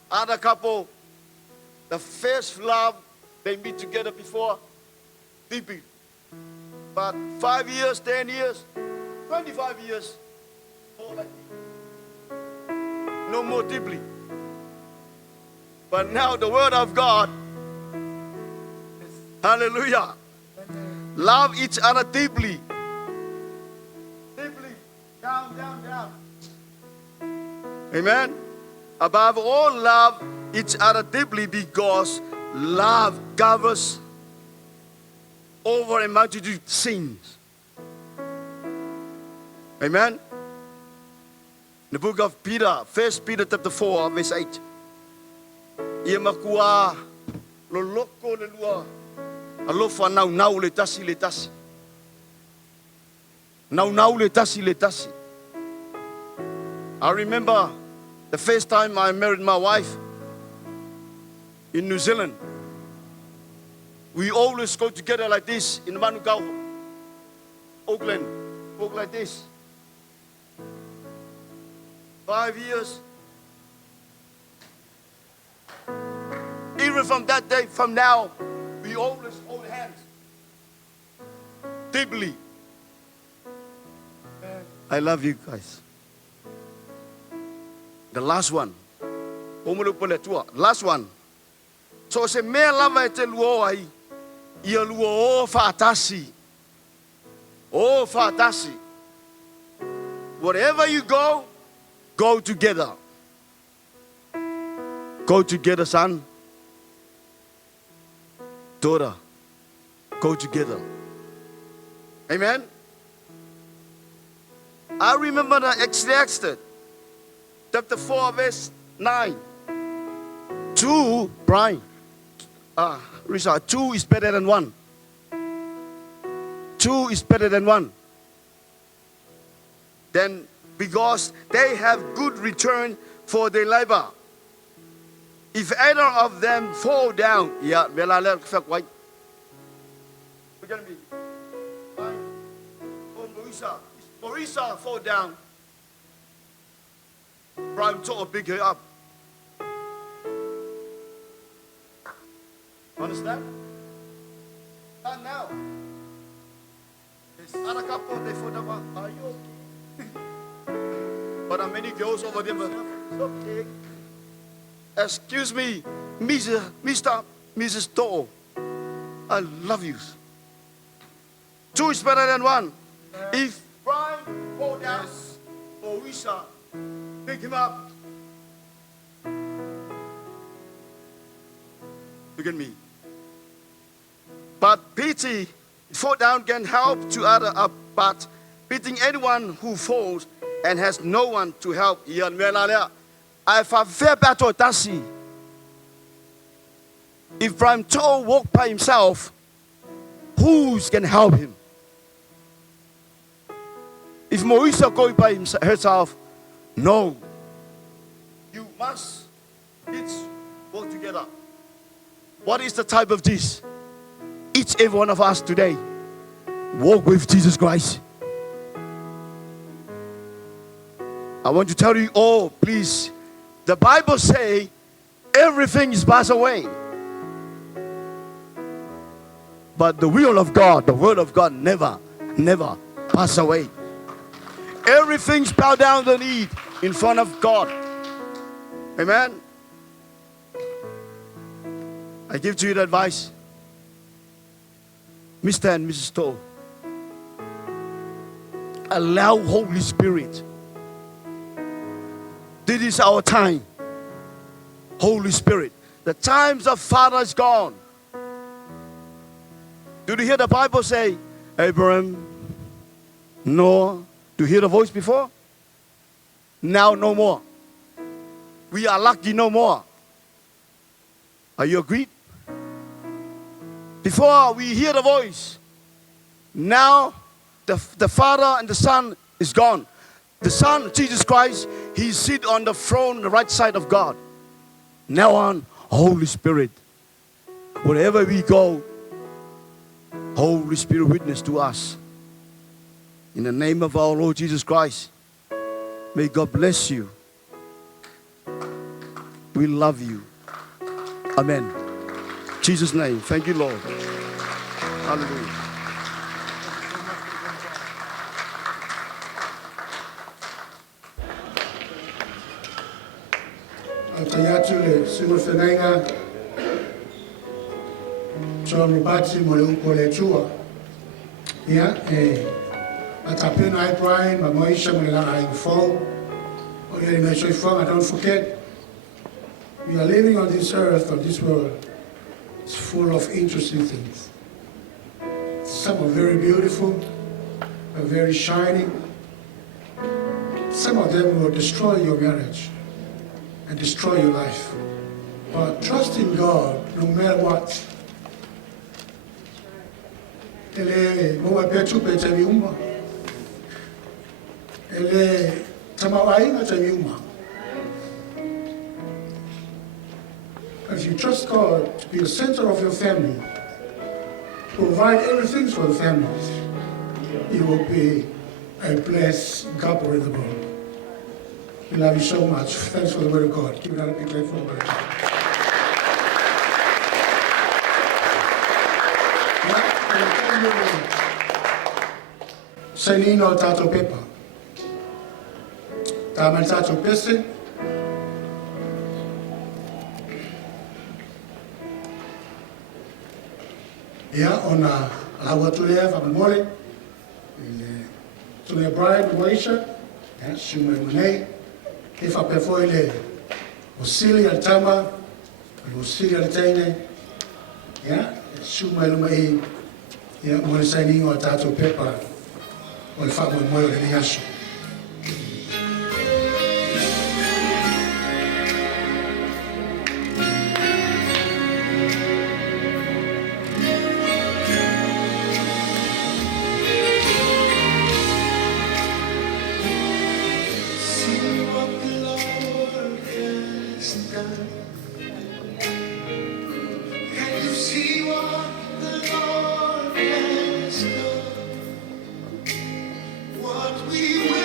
Other couple, the first love, they meet together before, deeply. But 5 years, 10 years, 25 years, all like no more deeply. But now the word of God, hallelujah, love each other deeply. Deeply, down, down, down. Amen. Above all, love each other deeply, because love covers over a multitude of sins. Amen. The book of Peter, 1 Peter chapter 4, verse 8. Ia makua lo loko le lua alofa nau le tasi le tasi. Nau le tasi le tasi. I remember the first time I married my wife in New Zealand. We always go together like this in Manukau, Auckland, walk like this. 5 years. Even from that day, from now, we always hold hands deeply. I love you guys. The last one. Last one. So se me lava te luo ai. Ia luo o fatasi. Oh fatasi. Wherever you go, go together. Go together, son. Daughter. Go together. Amen. I remember the Exodus chapter 4 verse 9. 2, Brian. Richard, 2 is better than 1. 2 is better than 1. Then because they have good return for their labor. If either of them fall down, yeah, look at me. Marisa fall down. Brian told her pick her up. Understand? Not now. There's other couple, they fall down. Are you okay? But there are many girls over there, but it's okay. Excuse me, Mrs. To'o. I love you. 2 is better than 1. If Brian fall down, or we shall pick him up. Look at me. But pity, fall down can help to other up, but pitying anyone who falls and has no one to help. If Brian To'o walk by himself, who can help him? If Moesha go by herself, no. You must each work together. What is the type of this? Each every one of us today walk with Jesus Christ. I want to tell you all, please. The Bible say everything is passed away. But the will of God, the word of God never pass away. Everything's bow down the knee in front of God. Amen. I give to you the advice. Mr. and Mrs. To'o, allow Holy Spirit. This is our time. Holy Spirit. The times of Father is gone. Did you hear the Bible say, Abraham, Noah? Do you hear the voice before? Now no more. We are lucky no more. Are you agreed? Before we hear the voice, now the Father and the Son is gone. The Son, Jesus Christ, He sits on the throne, the right side of God. Now on, Holy Spirit. Wherever we go, Holy Spirit witness to us. In the name of our Lord Jesus Christ, may God bless you. We love you. Amen. In Jesus' name. Thank you, Lord. Hallelujah. Singul Fenenga, John Ropati, Moimoi Latu. Yeah, Atapin I Brian, Moimoi I fall. Oh, yeah, don't forget, we are living on this earth, on this world. It's full of interesting things. Some are very beautiful, are very shining. Some of them will destroy your marriage and destroy your life. But trust in God no matter what. Ele mo pe tu pe te miuma. Ele tamawai na te miuma. If you trust God to be the center of your family, provide everything for the families, you will be a blessed couple in the world. We love you so much. Thanks for the word of God. Give it out a big hand for the word of God. Senino tato pepa. Taman tato pese. Yeah, on our to live, I'm mole. To the bride, Moesha. Yeah, Moimoi. If I prefer it, Osili al Tama, Osili al Taine. Yeah, Moimoi. Yeah, Mole signing or tato paper. Or if I'm more than a yash. We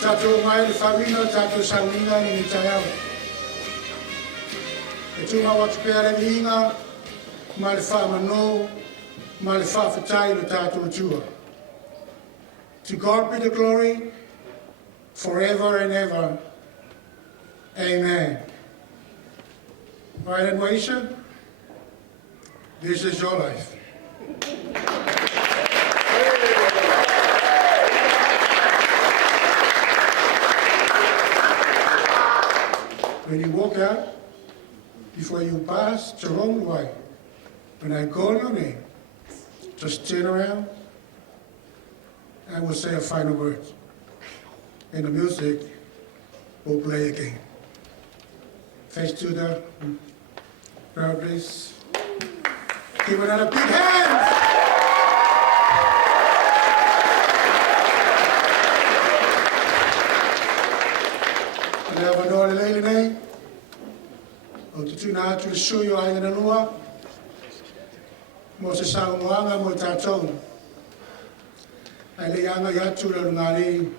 Tato mai le famina, tato saunga ni tayau. E tunga watu pere inga, ma le fa mano, ma le fa fatai lo tato tua. To God be the glory, forever and ever. Amen. Right, and Moesha, this is your life. When you walk out, before you pass the wrong way, when I call your name, just turn around and we'll say a final word. And the music will play again. Face to the crowd, please. Give another big hand. Never know the lady name. O te tuna atu sui o aina na lua. Mo se Sala Moesha mo tātou. Ai le anga i atu le ngāri.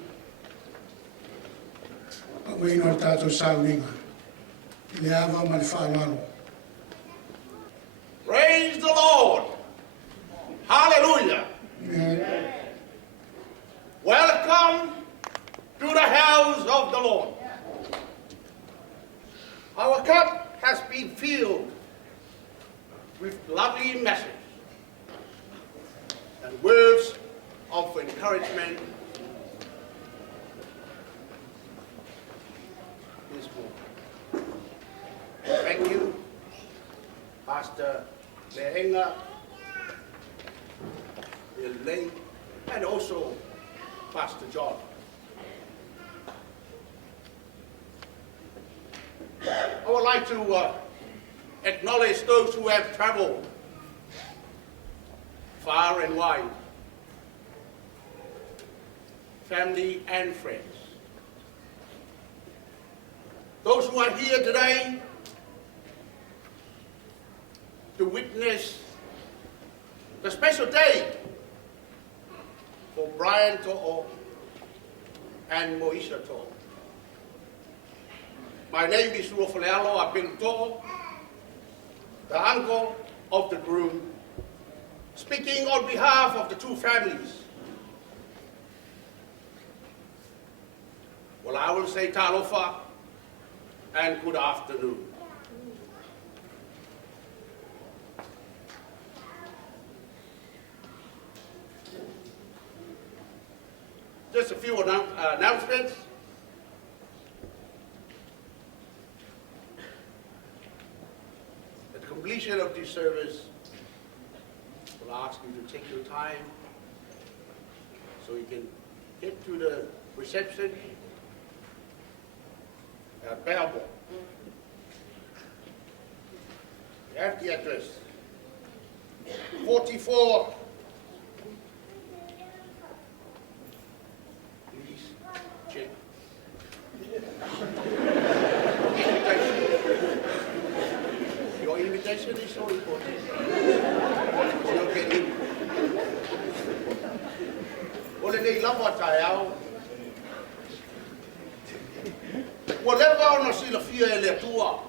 O me ino tātou sauninga. Le ava ma le whaamalo. Praise the Lord. Hallelujah. Amen. Welcome to the house of the Lord. Our cup has been filled with lovely messages and words of encouragement this morning. Thank you, Pastor Lehenga, Elaine, and also Pastor John. I would like to acknowledge those who have traveled far and wide, family and friends. Those who are here today to witness the special day for Brian To'o and Moesha To'o. My name is Ropati To'o, the uncle of the groom, speaking on behalf of the two families. Well, I will say talofa and good afternoon. Just a few announcements. At the completion of this service, we'll ask you to take your time so you can get to the reception at Belleville. You have the address. 44. Please check. Your invitation is so important. You'll get in. Well, they love what I am. Whatever on see the fear le tua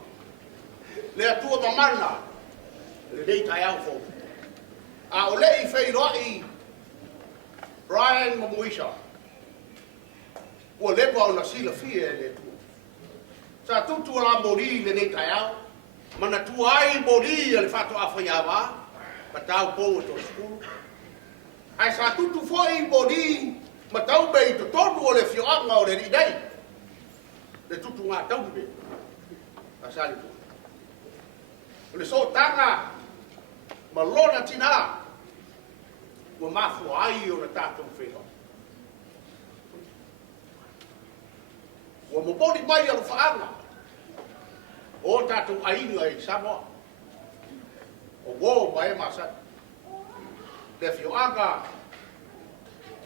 mamana le dei tai au fo a o lei fei roi Brian Moimoi o le pa ona si the fear le tua sa tutu la mori le dei tai au mana tu ai mori le fato a faiava patau po to school ai sa tutu foi mori matau bei to tonu le fio anga o le dei le tutu ngā tau be a sali tu o le so tanga ma lona tina ua mafu ai o na tātou whenga ua moponi mai alo whaanga o tātou ainga i Samoa o wō mai masat le fioanga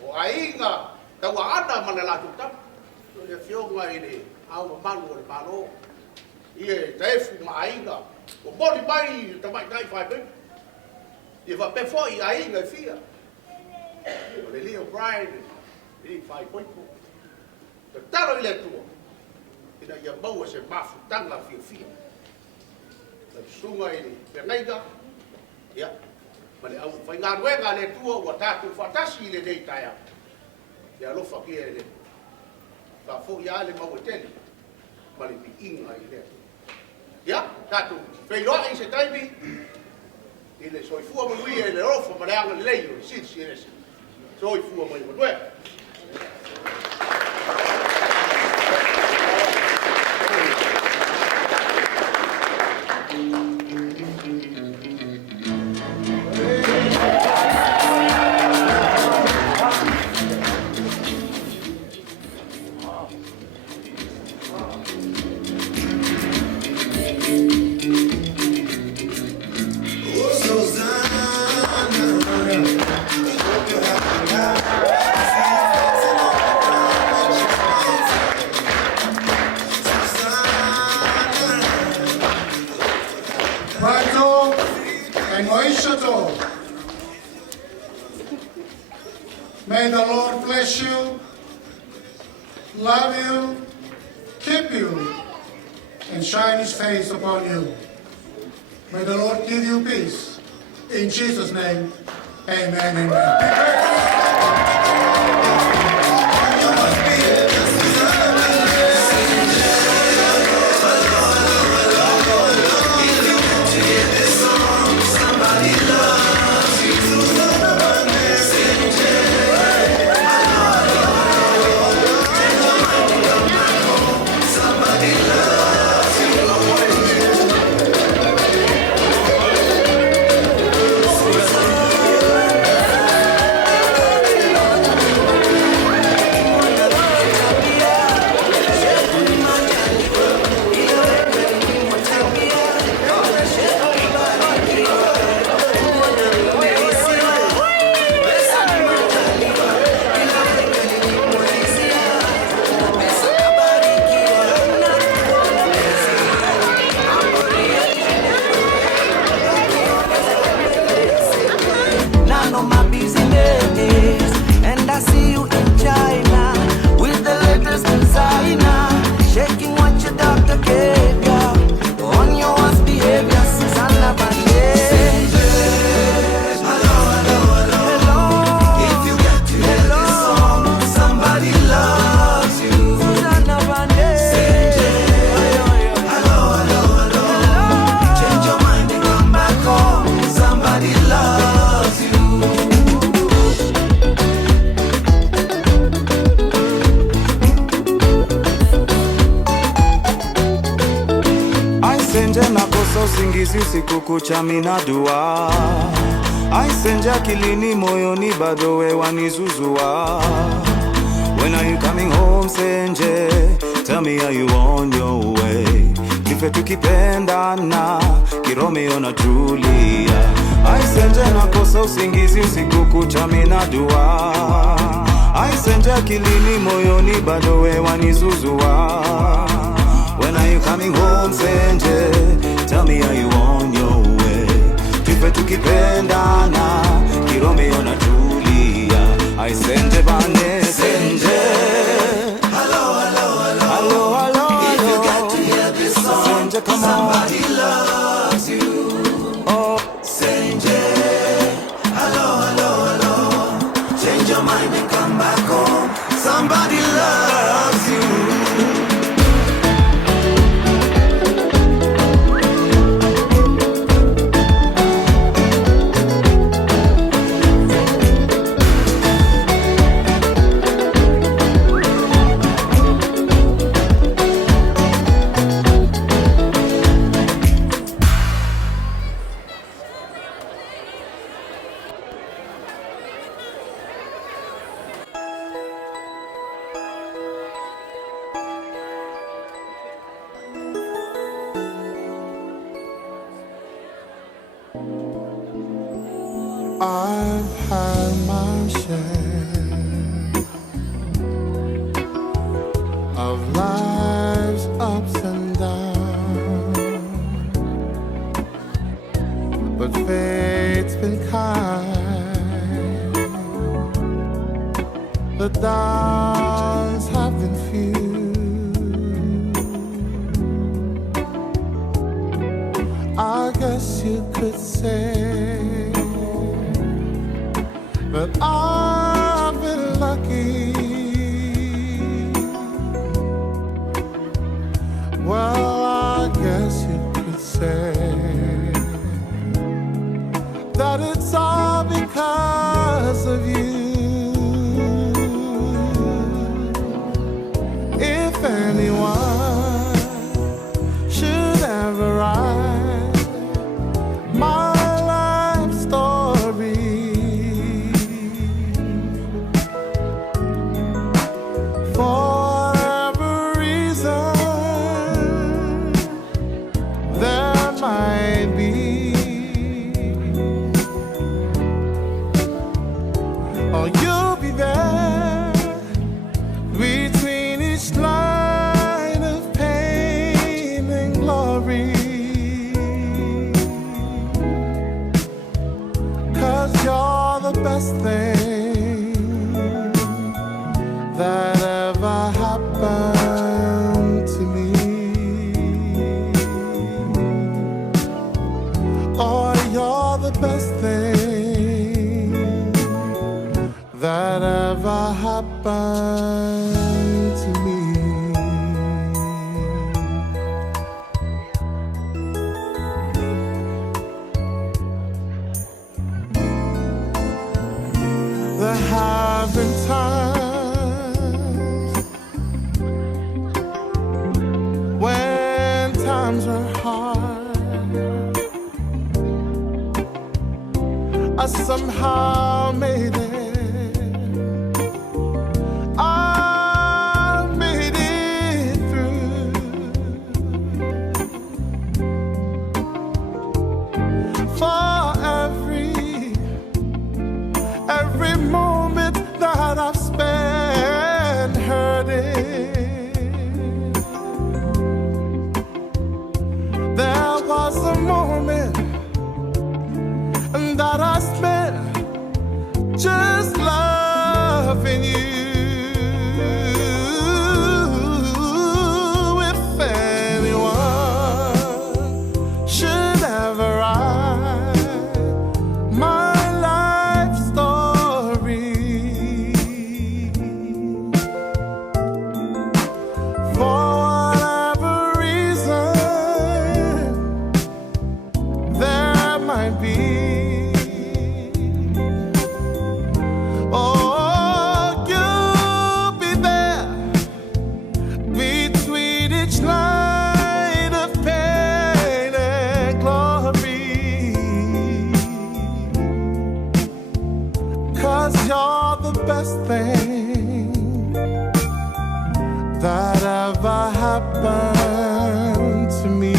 o ainga taua ana mana latu tapu le fionga i le au manu o le malo ie taifu maiga o boli mai te mai tai fai pe e va pe foi ainga fia o le Leo Brian i fai poipo taro i le tua. Ina ia maua se mafutanga fia. Le sunga i le ngaiga. Ia. Ma le au whai ngā ruenga le tua ua tātou whatasi i le nei tai au. Ia lofa kia e le. Ka fo ia le maua tele. Ma le pi inga i le. Ia, tātou whairoa i se taimi. I le soifua manui e le rofa ma le anga le leio. Sisi e lesi. Soifua mai manui. May the Lord bless you, love you, keep you, and shine His face upon you. May the Lord give you peace. In Jesus' name, amen, amen. usingizi usiku kucha mina dua, aisenja akilini moyoni bado we wanizuzua. When are you coming home Senje? Tell me are you on your way? Kife tukipendana Kiromeo na Julia. Aisenje nakosa usingizi usiku kucha mina dua, aisenja akilini moyoni bado we wanizuzua. When are you coming home Senje? Tell me are you on your way? Kife tukipendana Kiromeo na Julia. I Senje bane Senje. Hello, hello, hello. Hello, hello, hello. If you got to hear this song, Senje, come somebody on. loves you. Oh, Senje. Hello, hello, hello. Change your mind and come back home. Somebody loves you. I've had my share of life's ups and downs, but fate's been kind. The downs have been having few. I guess you could say that I've been lucky. Well, I guess you could say that it's all because of you. If anyone should ever write my life story, for whatever reason there might be, oh, you'll be there between each line of pain and glory. 'Cause you're the best thing that ever happened to me. Oh, you're the best thing that ever happened to me. There have been times when times were hard. I somehow made it. I made it through. For every moment that I've spent hurting, there was a moment that I spent just loving you. If anyone should ever write my life story, for whatever reason there might be, oh, you'll be there between each line of pain and glory. 'Cause you're the best thing that ever happened to me.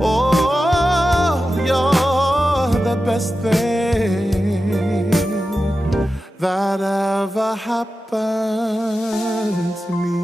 Oh, you're the best thing that ever happened to me.